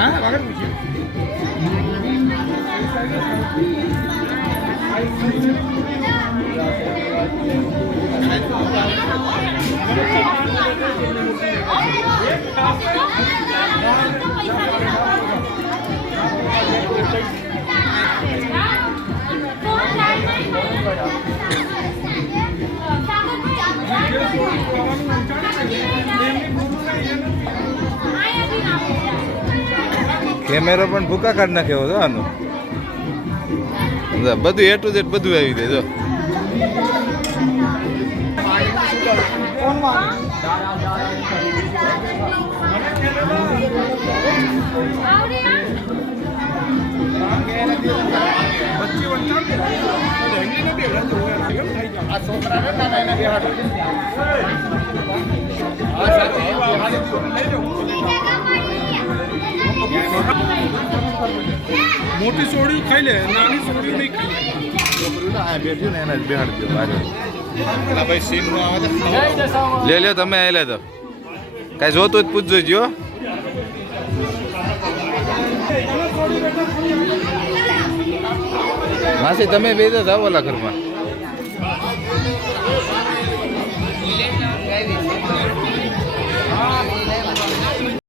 Ah, va a ganar. કેમેરો પણ ભૂકા કાઢ નાખ્યો હતો આનો. બધું એ ટુ ઝેડ બધું આવી દેજો છોકરા મોટી સોડી ખાઈ લે, નાની સોડિયું નહીં ખાઈ આવે લે લ્યો તમે લે તો. કાંઈ જોતું જ પૂછજો જો માસી, તમે બે તો ઓલા ઘરમાં.